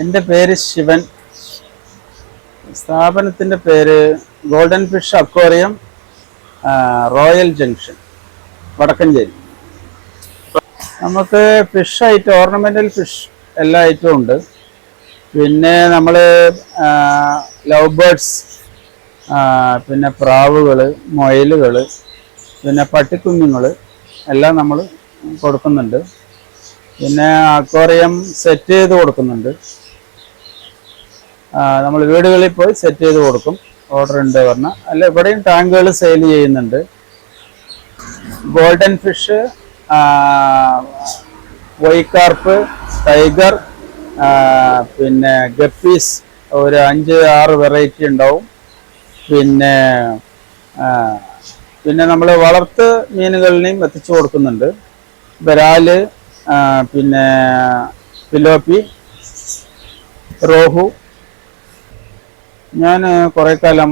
എൻ്റെ പേര് ശിവൻ. സ്ഥാപനത്തിൻ്റെ പേര് golden fish aquarium, royal junction, Vadakkanchery. നമുക്ക് ഫിഷ് ഐറ്റം, ഓർണമെൻ്റൽ ഫിഷ് എല്ലാ ഐറ്റവും ഉണ്ട്. പിന്നെ നമ്മൾ ലവ് ബേർഡ്സ്, പിന്നെ പ്രാവുകൾ, മുയലുകൾ, പിന്നെ പട്ടിക്കുഞ്ഞുങ്ങൾ എല്ലാം നമ്മൾ കൊടുക്കുന്നുണ്ട്. പിന്നെ അക്വേറിയം സെറ്റ് ചെയ്ത് കൊടുക്കുന്നുണ്ട്. നമ്മൾ വീടുകളിൽ പോയി സെറ്റ് ചെയ്ത് കൊടുക്കും, ഓർഡർ ഉണ്ട് പറഞ്ഞാൽ. അല്ല, ഇവിടെയും ടാങ്കുകൾ സെയിൽ ചെയ്യുന്നുണ്ട്. ഗോൾഡൻ ഫിഷ്, വൈകാർപ്പ്, ടൈഗർ, പിന്നെ ഗപ്പീസ്, ഒരു 5-6 വെറൈറ്റി ഉണ്ടാവും. പിന്നെ പിന്നെ നമ്മൾ വളർത്ത് മീനുകളിനെയും എത്തിച്ചു കൊടുക്കുന്നുണ്ട്. ബരാല്, പിന്നെ പിലോപ്പി, റോഹു. ഞാൻ കുറേ കാലം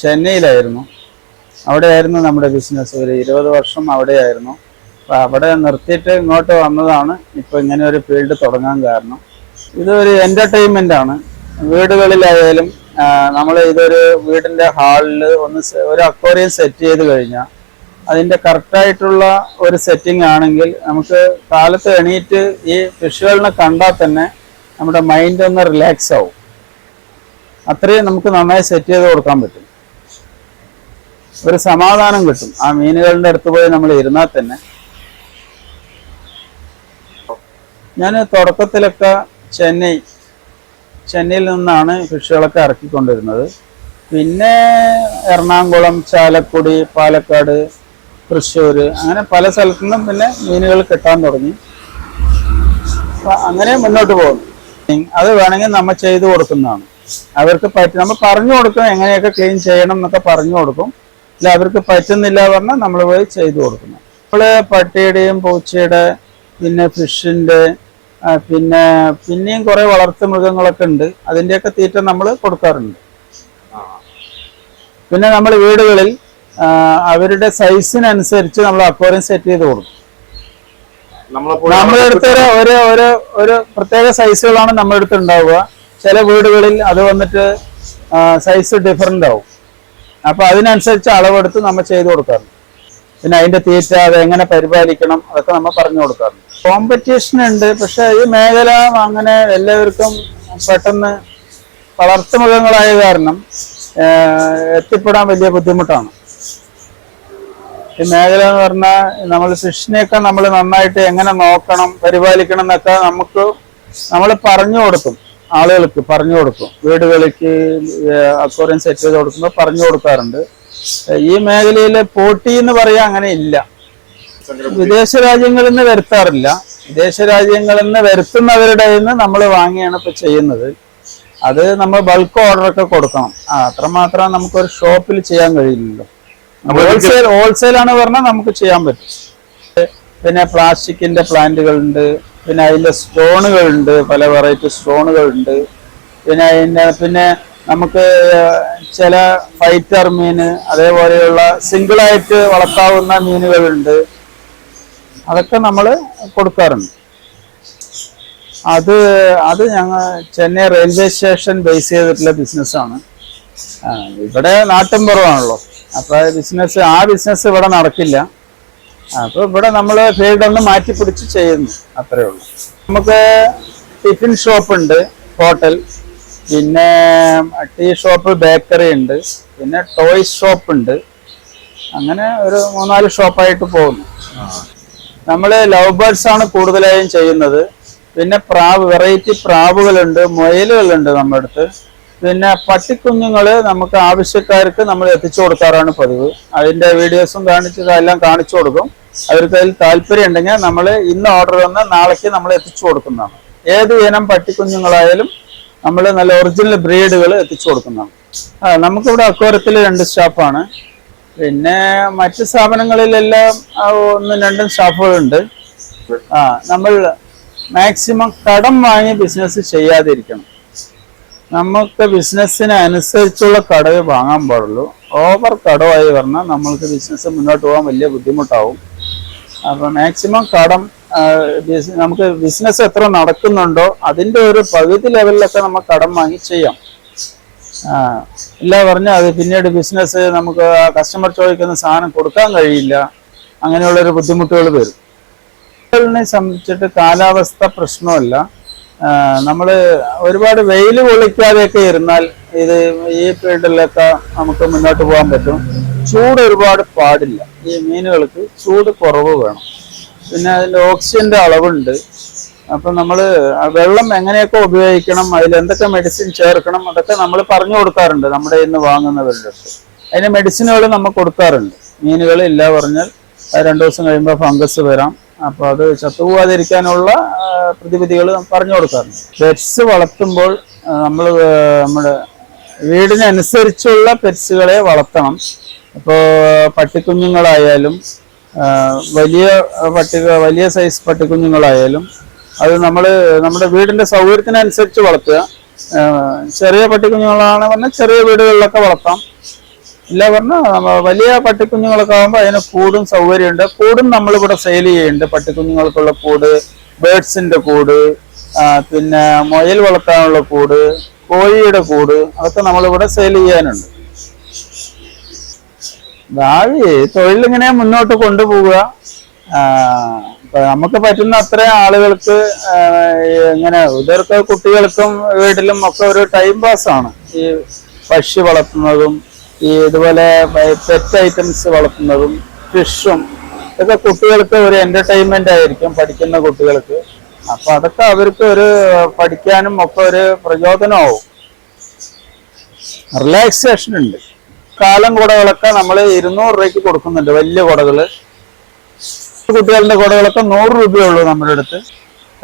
ചെന്നൈയിലായിരുന്നു. അവിടെയായിരുന്നു നമ്മുടെ ബിസിനസ്. ഒരു 20 വർഷം അവിടെയായിരുന്നു. അപ്പോൾ അവിടെ നിർത്തിയിട്ട് ഇങ്ങോട്ട് വന്നതാണ്. ഇപ്പോൾ ഇങ്ങനെ ഒരു ഫീൽഡ് തുടങ്ങാൻ കാരണം ഇതൊരു എൻ്റർടൈൻമെൻ്റ് ആണ്. വീടുകളിലായാലും നമ്മൾ ഇതൊരു വീടിൻ്റെ ഹാളിൽ ഒരു അക്വേറിയം സെറ്റ് ചെയ്ത് കഴിഞ്ഞാൽ അതിൻ്റെ കറക്റ്റായിട്ടുള്ള ഒരു സെറ്റിംഗ് ആണെങ്കിൽ നമുക്ക് കാലത്ത് എണീറ്റ് ഈ ഫിഷുകളിനെ കണ്ടാൽ തന്നെ നമ്മുടെ മൈൻഡ് ഒന്ന് റിലാക്സ് ആവും. അത്രയും നമുക്ക് നന്നായി സെറ്റ് ചെയ്ത് കൊടുക്കാൻ പറ്റും. ഒരു സമാധാനം കിട്ടും ആ മീനുകളുടെ അടുത്ത് പോയി നമ്മൾ ഇരുന്നാൽ തന്നെ. ഞാൻ തുടക്കത്തിലൊക്കെ ചെന്നൈയിൽ നിന്നാണ് ഫിഷുകളൊക്കെ ഇറക്കിക്കൊണ്ടിരുന്നത്. പിന്നെ എറണാകുളം, ചാലക്കുടി, പാലക്കാട്, തൃശ്ശൂർ, അങ്ങനെ പല സ്ഥലത്തു നിന്നും പിന്നെ മീനുകൾ കിട്ടാൻ തുടങ്ങി. അങ്ങനെ മുന്നോട്ട് പോകുന്നു. അത് വേണമെങ്കിൽ നമ്മൾ ചെയ്തു കൊടുക്കുന്നതാണ്. അവർക്ക് നമ്മൾ പറഞ്ഞു കൊടുക്കും, എങ്ങനെയൊക്കെ ക്ലീൻ ചെയ്യണം എന്നൊക്കെ പറഞ്ഞു കൊടുക്കും. അല്ല, അവർക്ക് പറ്റുന്നില്ല പറഞ്ഞാൽ നമ്മൾ പോയി ചെയ്തു കൊടുക്കുന്നു. നമ്മൾ പട്ടിയുടെയും പൂച്ചയുടെ, പിന്നെ ഫിഷിൻ്റെ, പിന്നെയും കുറേ വളർത്തു മൃഗങ്ങളൊക്കെ ഉണ്ട്. അതിൻ്റെയൊക്കെ തീറ്റ നമ്മൾ കൊടുക്കാറുണ്ട്. പിന്നെ നമ്മൾ വീടുകളിൽ അവരുടെ സൈസിനനുസരിച്ച് നമ്മൾ അക്വേറിയം സെറ്റ് ചെയ്ത് കൊടുക്കും. നമ്മുടെ അടുത്ത് ഒരു പ്രത്യേക സൈസുകളാണ് നമ്മുടെ അടുത്ത് ഉണ്ടാവുക. ചില വീടുകളിൽ അത് വന്നിട്ട് സൈസ് ഡിഫറൻ്റ് ആവും. അപ്പോൾ അതിനനുസരിച്ച് അളവെടുത്ത് നമ്മൾ ചെയ്ത് കൊടുക്കാറുണ്ട്. പിന്നെ അതിൻ്റെ തീറ്റ, അത് എങ്ങനെ പരിപാലിക്കണം, അതൊക്കെ നമ്മൾ പറഞ്ഞു കൊടുക്കാറുണ്ട്. കോമ്പറ്റീഷൻ ഉണ്ട്. പക്ഷെ ഈ മേഖല അങ്ങനെ എല്ലാവർക്കും പെട്ടെന്ന് വളർത്തുമൃഗങ്ങളായ കാരണം എത്തിപ്പെടാൻ വലിയ ബുദ്ധിമുട്ടാണ്. ഈ മേഖല എന്ന് പറഞ്ഞാൽ നമ്മൾ ഫിഷിനെയൊക്കെ നമ്മൾ നന്നായിട്ട് എങ്ങനെ നോക്കണം, പരിപാലിക്കണം എന്നൊക്കെ നമ്മൾ പറഞ്ഞു കൊടുക്കും. ആളുകൾക്ക് പറഞ്ഞു കൊടുക്കും. വീടുകളിലേക്ക് അക്വേറിയം സെറ്റ് ചെയ്ത് കൊടുക്കുമ്പോൾ പറഞ്ഞു കൊടുക്കാറുണ്ട്. ഈ മേഖലയിൽ പോട്ടി എന്ന് പറയാൻ അങ്ങനെ ഇല്ല. വിദേശ രാജ്യങ്ങളിൽ നിന്ന് വരുത്താറില്ല. വിദേശ രാജ്യങ്ങളിൽ നിന്ന് വരുത്തുന്നവരുടെ നിന്ന് നമ്മൾ വാങ്ങിയാണ് ഇപ്പോൾ ചെയ്യുന്നത്. അത് നമ്മൾ ബൾക്ക് ഓർഡറൊക്കെ കൊടുക്കണം. അത്രമാത്രം നമുക്കൊരു ഷോപ്പിൽ ചെയ്യാൻ കഴിയില്ലല്ലോ. ഹോൾസെയിലാണ് പറഞ്ഞാൽ നമുക്ക് ചെയ്യാൻ പറ്റും. പിന്നെ പ്ലാസ്റ്റിക്കിന്റെ പ്ലാന്റുകളുണ്ട്. പിന്നെ അതിൻ്റെ സ്റ്റോണുകളുണ്ട്, പല വെറൈറ്റി സ്റ്റോണുകളുണ്ട്. പിന്നെ നമുക്ക് ചില ഫൈറ്റർ മീൻ, അതേപോലെയുള്ള സിംഗിളായിട്ട് വളർത്താവുന്ന മീനുകളുണ്ട്. അതൊക്കെ നമ്മൾ കൊടുക്കാറുണ്ട്. അത് ഞങ്ങൾ ചെന്നൈ റെയിൽവേ സ്റ്റേഷൻ ബേസ് ചെയ്തിട്ടുള്ള ബിസിനസ്സാണ്. ഇവിടെ നാട്ടിൻപുറമാണല്ലോ. അപ്പോൾ ആ ബിസിനസ് ഇവിടെ നടക്കില്ല. അപ്പോൾ ഇവിടെ നമ്മൾ ഫീൽഡ് ഒന്ന് മാറ്റി പിടിച്ച് ചെയ്യുന്നു, അത്രയേ ഉള്ളൂ. നമുക്ക് ടിഫിൻ ഷോപ്പ് ഉണ്ട്, ഹോട്ടൽ, പിന്നെ ടീ ഷോപ്പ്, ബേക്കറി ഉണ്ട്, പിന്നെ ടോയ്സ് ഷോപ്പ് ഉണ്ട്. അങ്ങനെ ഒരു 3-4 ഷോപ്പായിട്ട് പോകുന്നു. നമ്മൾ ലവ് ബേർഡ്സ് ആണ് കൂടുതലായും ചെയ്യുന്നത്. പിന്നെ വെറൈറ്റി പ്രാവുകളുണ്ട്, മുയലുകളുണ്ട് നമ്മുടെ അടുത്ത്. പിന്നെ പട്ടിക്കുഞ്ഞുങ്ങൾ നമുക്ക് ആവശ്യക്കാർക്ക് നമ്മൾ എത്തിച്ചു കൊടുക്കാറാണ് പതിവ്. അതിൻ്റെ വീഡിയോസും എല്ലാം കാണിച്ചു കൊടുക്കും. അവർക്ക് അതിൽ താല്പര്യം ഉണ്ടെങ്കിൽ നമ്മൾ ഇന്ന് ഓർഡർ വന്ന് നാളേക്ക് നമ്മൾ എത്തിച്ചു കൊടുക്കുന്നതാണ്. ഏത് ഇനം പട്ടിക്കുഞ്ഞുങ്ങളായാലും നമ്മൾ നല്ല ഒറിജിനൽ ബ്രീഡുകൾ എത്തിച്ചു കൊടുക്കുന്നതാണ്. നമുക്കിവിടെ അക്വേറിയത്തിൽ 2 സ്റ്റാഫാണ്. പിന്നെ മറ്റ് സ്ഥാപനങ്ങളിലെല്ലാം 1-2 സ്റ്റാഫുകളുണ്ട്. നമ്മൾ മാക്സിമം കടം വാങ്ങി ബിസിനസ് ചെയ്യാതിരിക്കണം. നമുക്ക് ബിസിനസ്സിന് അനുസരിച്ചുള്ള കടവ് വാങ്ങാൻ പാടുള്ളൂ. ഓവർ കടമായി പറഞ്ഞാൽ നമ്മൾക്ക് ബിസിനസ് മുന്നോട്ട് പോകാൻ വലിയ ബുദ്ധിമുട്ടാവും. അപ്പോൾ മാക്സിമം കടം നമുക്ക് ബിസിനസ് എത്ര നടക്കുന്നുണ്ടോ അതിന്റെ ഒരു പകുതി ലെവലിലൊക്കെ നമുക്ക് കടം വാങ്ങി ചെയ്യാം. ഇല്ല പറഞ്ഞാൽ അത് പിന്നീട് ബിസിനസ് നമുക്ക് കസ്റ്റമർ ചോദിക്കുന്ന സാധനം കൊടുക്കാൻ കഴിയില്ല, അങ്ങനെയുള്ളൊരു ബുദ്ധിമുട്ടുകൾ വരും. െ സംബന്ധിച്ചിട്ട് കാലാവസ്ഥ പ്രശ്നമല്ല. നമ്മൾ ഒരുപാട് വെയിൽ കൊള്ളിക്കാതെയൊക്കെ ഇരുന്നാൽ ഇത് ഈ ഫീൽഡിലൊക്കെ നമുക്ക് മുന്നോട്ട് പോകാൻ പറ്റും. ചൂട് ഒരുപാട് പാടില്ല, ഈ മീനുകൾക്ക് ചൂട് കുറവ് വേണം. പിന്നെ അതിൻ്റെ ഓക്സിജന്റെ അളവുണ്ട്. അപ്പം നമ്മൾ വെള്ളം എങ്ങനെയൊക്കെ ഉപയോഗിക്കണം, അതിൽ എന്തൊക്കെ മെഡിസിൻ ചേർക്കണം, അതൊക്കെ നമ്മൾ പറഞ്ഞു കൊടുക്കാറുണ്ട് നമ്മുടെ ഇന്ന് വാങ്ങുന്നവരുടെ അടുത്ത്. അതിന് മെഡിസിനുകൾ നമ്മൾ കൊടുക്കാറുണ്ട്. മീനുകൾ ഇല്ല പറഞ്ഞാൽ 2 ദിവസം കഴിയുമ്പോൾ ഫംഗസ് വരാം, അപ്പോൾ അത് ചത്തുപോകാതിരിക്കാനുള്ള പ്രതിവിധികൾ പറഞ്ഞു കൊടുക്കാറുണ്ട്. പെറ്റ്സ് വളർത്തുമ്പോൾ നമ്മൾ നമ്മുടെ വീടിനനുസരിച്ചുള്ള പെറ്റ്സുകളെ വളർത്തണം. ഇപ്പോൾ പട്ടിക്കുഞ്ഞുങ്ങളായാലും വലിയ സൈസ് പട്ടിക്കുഞ്ഞുങ്ങളായാലും അത് നമ്മൾ നമ്മുടെ വീടിന്റെ സൗകര്യത്തിനനുസരിച്ച് വളർത്തുക. ചെറിയ പട്ടിക്കുഞ്ഞുങ്ങളാണ് പറഞ്ഞാൽ ചെറിയ വീടുകളിലൊക്കെ വളർത്താം. ഇല്ല പറഞ്ഞാൽ വലിയ പട്ടിക്കുഞ്ഞുങ്ങളൊക്കെ ആകുമ്പോൾ അതിന് കൂടും സൗകര്യമുണ്ട്. കൂടും നമ്മളിവിടെ സെയിൽ ചെയ്യുന്നുണ്ട്. പട്ടിക്കുഞ്ഞുങ്ങൾക്കുള്ള കൂട്, ബേഡ്സിന്റെ കൂട്, പിന്നെ മുയൽ വളർത്താനുള്ള കൂട്, കോഴിയുടെ കൂട്, അതൊക്കെ നമ്മളിവിടെ സെയിൽ ചെയ്യാനുണ്ട്. ഭാവി തൊഴിലിങ്ങനെ മുന്നോട്ട് കൊണ്ടുപോവുക. നമുക്ക് പറ്റുന്ന അത്ര ആളുകൾക്ക് ഇങ്ങനെ ഇതൊക്കെ കുട്ടികൾക്കും വീട്ടിലും ഒക്കെ ഒരു ടൈം പാസ്സാണ്. ഈ പക്ഷി വളർത്തുന്നതും ഈ ഇതുപോലെ പെറ്റ് ഐറ്റംസ് വളർത്തുന്നതും ഫിഷും ഇതൊക്കെ കുട്ടികൾക്ക് ഒരു എന്റർടൈൻമെന്റ് ആയിരിക്കും, പഠിക്കുന്ന കുട്ടികൾക്ക്. അപ്പൊ അതൊക്കെ അവർക്ക് ഒരു പഠിക്കാനും ഒക്കെ ഒരു പ്രചോദനമാവും, റിലാക്സേഷൻ ഉണ്ട്. കാലം കുടകളൊക്കെ നമ്മൾ 200 രൂപയ്ക്ക് കൊടുക്കുന്നുണ്ട്. വലിയ കുടകള്, കുട്ടികളുടെ കുടകളൊക്കെ 100 രൂപയുള്ളൂ നമ്മുടെ അടുത്ത്.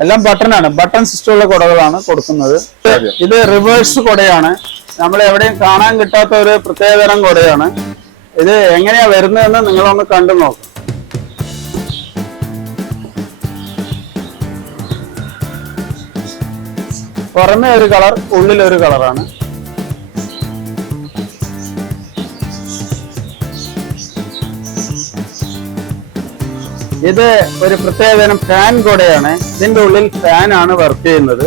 എല്ലാം ബട്ടനാണ്, ബട്ടൺ സിസ്റ്റമുള്ള കുടകളാണ് കൊടുക്കുന്നത്. ഇത് റിവേഴ്സ് കുടയാണ്, നമ്മൾ എവിടെയും കാണാൻ കിട്ടാത്ത ഒരു പ്രത്യേകതരം കുടയാണ്. ഇത് എങ്ങനെയാ വരുന്നതെന്ന് നിങ്ങളൊന്ന് കണ്ടു നോക്കും. പുറമേ ഒരു കളർ, ഉള്ളിലൊരു കളറാണ്. ഇത് ഒരു പ്രത്യേകതരം ഫാൻ കുടയാണ്. ഇതിന്റെ ഉള്ളിൽ ഫാനാണ് വർക്ക് ചെയ്യുന്നത്.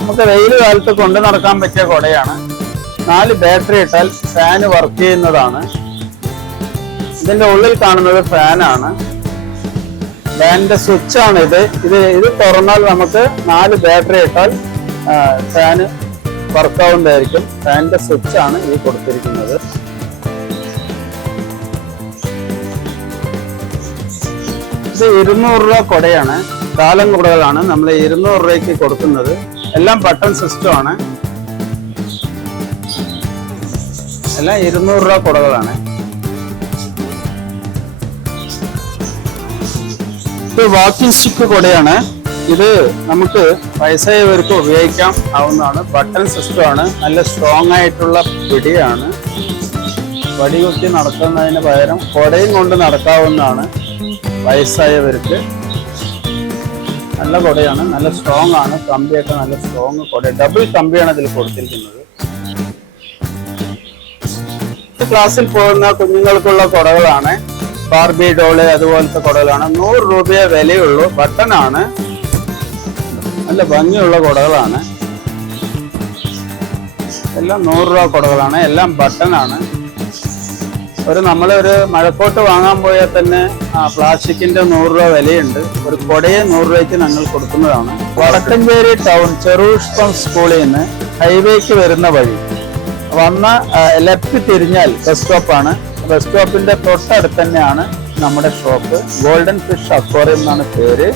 നമുക്ക് വെയിൽ കാലത്ത് കൊണ്ടു നടക്കാൻ പറ്റിയ കുടയാണ്. 4 ബാറ്ററി ഇട്ടാൽ ഫാന് വർക്ക് ചെയ്യുന്നതാണ്. ഇതിന്റെ ഉള്ളിൽ കാണുന്നത് ഫാനാണ്. ഫാനിന്റെ സ്വിച്ചാണ് ഇത്. ഇത് തുറന്നാൽ നമുക്ക് 4 ബാറ്ററി ഇട്ടാൽ ഫാന് വർക്കാവുന്നതായിരിക്കും. ഫാനിന്റെ സ്വിച്ചാണ് ഈ കൊടുത്തിരിക്കുന്നത്. ഇത് 200 രൂപ കുടയാണ്. കാലം കുടകളാണ് നമ്മൾ 200 രൂപയ്ക്ക് കൊടുക്കുന്നത്. എല്ലാം ബട്ടൺ സിസ്റ്റമാണ്. എല്ലാം 200 രൂപ കുടകളാണ്. ഇത് വാക്കിംഗ് സ്റ്റിക്ക് കുടയാണ്. ഇത് നമുക്ക് വയസ്സായവർക്ക് ഉപയോഗിക്കാം ആവുന്നതാണ്. ബട്ടൺ സിസ്റ്റമാണ്. നല്ല സ്ട്രോങ് ആയിട്ടുള്ള പിടിയാണ്. വടി കുത്തി നടക്കുന്നതിന് പകരം കുടയും കൊണ്ട് നടക്കാവുന്നതാണ് വയസ്സായവർക്ക്. നല്ല കുടയാണ്, നല്ല സ്ട്രോങ് ആണ്. കമ്പിയൊക്കെ നല്ല സ്ട്രോങ് കുട, ഡബിൾ കമ്പിയാണ് ഇതിൽ കൊടുത്തിരിക്കുന്നത്. ക്ലാസ്സിൽ പോകുന്ന കുഞ്ഞുങ്ങൾക്കുള്ള കുടകളാണ്. ബാർബി ഡോള് അതുപോലത്തെ കുടകളാണ്. 100 രൂപയെ വിലയുള്ളൂ. ബട്ടനാണ്, നല്ല ഭംഗിയുള്ള കുടകളാണ്. എല്ലാം 100 രൂപ കുടകളാണ്. എല്ലാം ബട്ടനാണ്. നമ്മളൊരു മഴക്കോട്ട് വാങ്ങാൻ പോയാൽ തന്നെ പ്ലാസ്റ്റിക്കിന്റെ 100 രൂപ വിലയുണ്ട്. ഒരു കുടയെ 100 രൂപയ്ക്ക് ഞങ്ങൾ കൊടുക്കുന്നതാണ്. വടക്കഞ്ചേരി ടൗൺ ചെറുപുഷ്പം സ്കൂളിൽ നിന്ന് ഹൈവേക്ക് വരുന്ന വഴി വന്ന ലെഫ്റ്റ് തിരിഞ്ഞാൽ ബസ് സ്റ്റോപ്പാണ്. ബസ് സ്റ്റോപ്പിന്റെ തൊട്ടടുത്ത് തന്നെയാണ് നമ്മുടെ ഷോപ്പ്. ഗോൾഡൻ ഫിഷ് അക്വേറിയം എന്നാണ് പേര്.